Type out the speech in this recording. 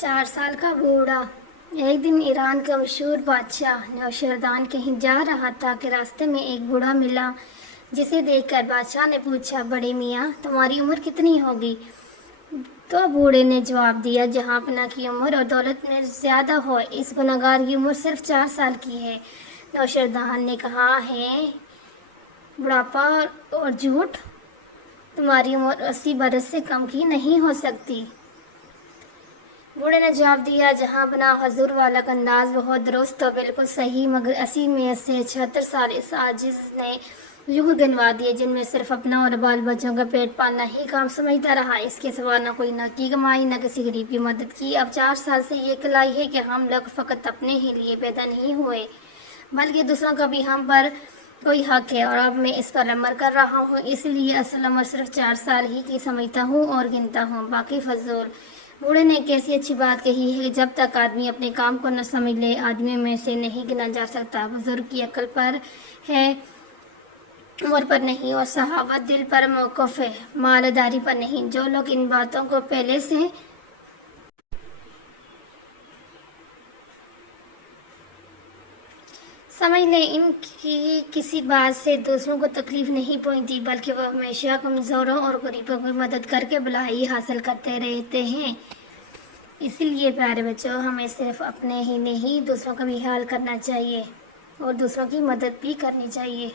4 سال کا بوڑھا۔ ایک دن ایران کا مشہور بادشاہ نوشیروان کہیں جا رہا تھا کہ راستے میں ایک بوڑھا ملا، جسے دیکھ کر بادشاہ نے پوچھا، بڑے میاں تمہاری عمر کتنی ہوگی؟ تو بوڑھے نے جواب دیا، جہاں پناہ کی عمر اور دولت میں زیادہ ہو، اس گنہگار کی عمر صرف 4 سال کی ہے۔ نوشیروان نے کہا، ہے بڑھاپا اور جھوٹ، تمہاری عمر 80 برس سے کم کی نہیں ہو سکتی۔ بوڑھے نے جواب دیا، جہاں پناہ حضور والا کا انداز بہت درست اور بالکل صحیح، مگر 80 میں سے 76 سال اس عاجز نے یوں گنوا دیے جن میں صرف اپنا اور بال بچوں کا پیٹ پالنا ہی کام سمجھتا رہا، اس کے سوا نہ کوئی نیکی کمائی، نہ کسی غریب کی مدد کی۔ اب 4 سال سے یہ کلائی ہے کہ ہم لوگ فقط اپنے ہی لیے پیدا نہیں ہوئے بلکہ دوسروں کا بھی ہم پر کوئی حق ہے، اور اب میں اس پر عمل کر رہا ہوں، اس لیے اصل عمر صرف 4 سال ہی کی سمجھتا ہوں اور گنتا ہوں، باقی فضول۔ بوڑھے نے ایک ایسی اچھی بات کہی ہے کہ جب تک آدمی اپنے کام کو نہ سمجھ لے، آدمی میں سے نہیں گنا جا سکتا۔ بزرگ کی عقل پر ہے، عمر پر نہیں، اور صحابت دل پر موقوف ہے، مالداری پر نہیں۔ جو لوگ ان باتوں کو پہلے سے سمجھ لیں، ان کی کسی بات سے دوسروں کو تکلیف نہیں پہنچتی، بلکہ وہ ہمیشہ کمزوروں اور غریبوں کی مدد کر کے بھلائی حاصل کرتے رہتے ہیں۔ اس لیے پیارے بچوں، ہمیں صرف اپنے ہی نہیں دوسروں کا بھی حال کرنا چاہیے اور دوسروں کی مدد بھی کرنی چاہیے۔